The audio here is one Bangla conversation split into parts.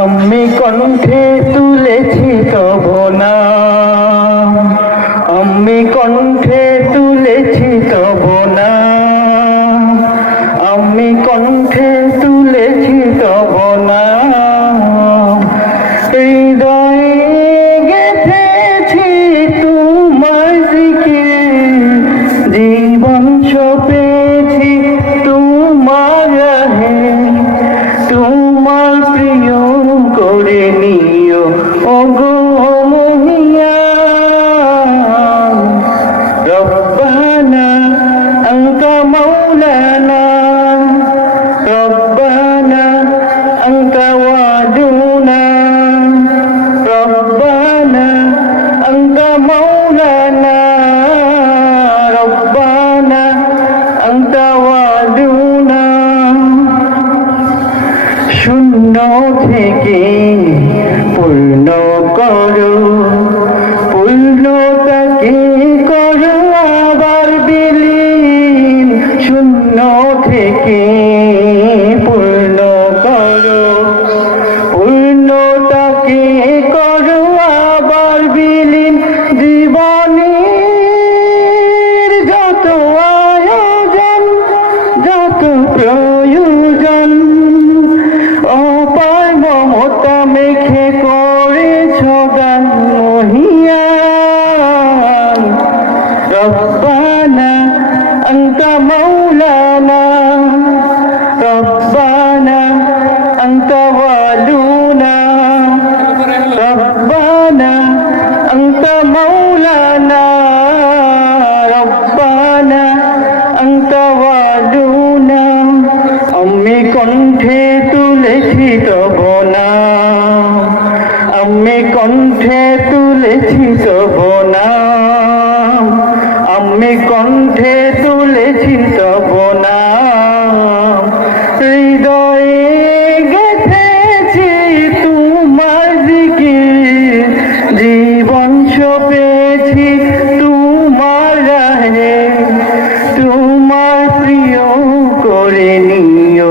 আমি কণ্ঠে তুলেছি তব নাম, আমি কণ্ঠে তুলেছি তব নাম, আমি কণ্ঠে তুলেছি তব নাম, হৃদয়ে গেঁথেছি তোমার জিকির, জীবন সপেছি তোমার রাহে, তোমার প্রিয় করে নিও ওগো মহিয়ান। রব্বানা আনতা মাওলানা, রব্বানা আনতা ওয়াদুনা, রব্বানা আনতা মাওলানা, রব্বানা আনতা ওয়াদুনা। শূন্য থেকে পূর্ণ করো, পূর্ণতাকে করো আবার বিলীন, শূন্য থেকে পূর্ণ করো, পূর্ণতাকে করো আবার বিলীন, জীবনের যত আয়োজন যত প্রয়োজন অপার মমতা মেখে করেছ গান মহিয়ান। রব্বানা আনতা মাওলানা, রব্বানা আনতা ওয়ালুনা, রব্বানা আনতা মাওলানা, রব্বানা আনতা ওয়ালুনা। আমি কণ্ঠে তুলেছি তব নাম, আমি কণ্ঠে তুলেছি তব নাম, আমি কণ্ঠে তুলেছি তব নাম, হৃদয়ে গেঁথেছি তোমার জিকির, জীবন সপেছি তোমার রাহে, তোমার প্রিয় করে নিও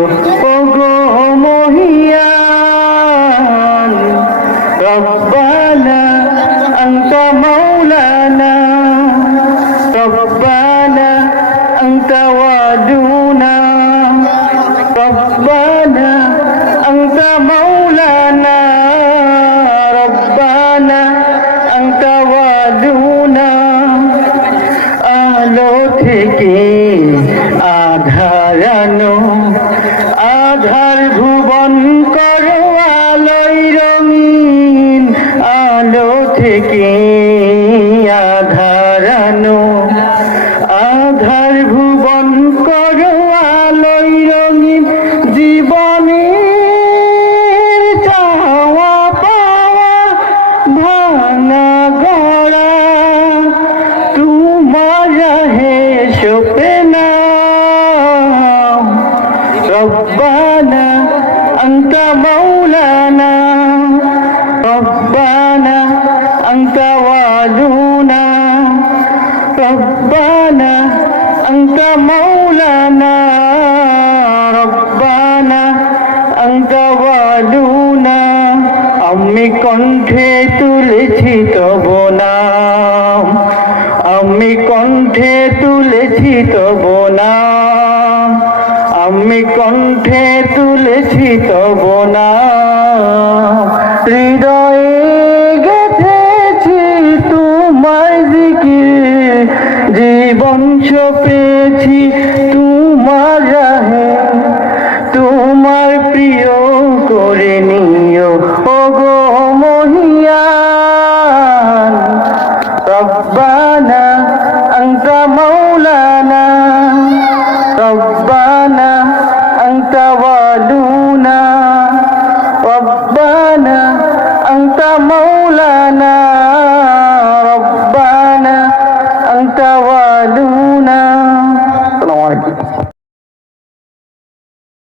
ওগো মহিয়ান। রব্বানা আনতা মাওলানা, রব্বানা আনতা ওয়াদুনা, রব্বানা আনতা মাওলানা, রব্বানা আনতা ওয়াদুনা। আলো থেকে আধার আনো, আধার ভুবন করো আলোয় রঙিন, আলো থেকে আধার আনো, আধার ভুবন করো আলোয় রঙিন, জীবনের চাওয়া পাওয়া ভাঙা গড়া তোমার রাহে সপে না। রব্বানা আনতা মাওলানা, রব্বানা আনতা ওয়ালুনা, রব্বানা আনতা মাওলানা, রব্বানা আনতা ওয়ালুনা। আমি কণ্ঠে তুলেছি তব নাম, আমি কণ্ঠে তুলেছি তব নাম, আমি কণ্ঠে তুলেছি তব নাম।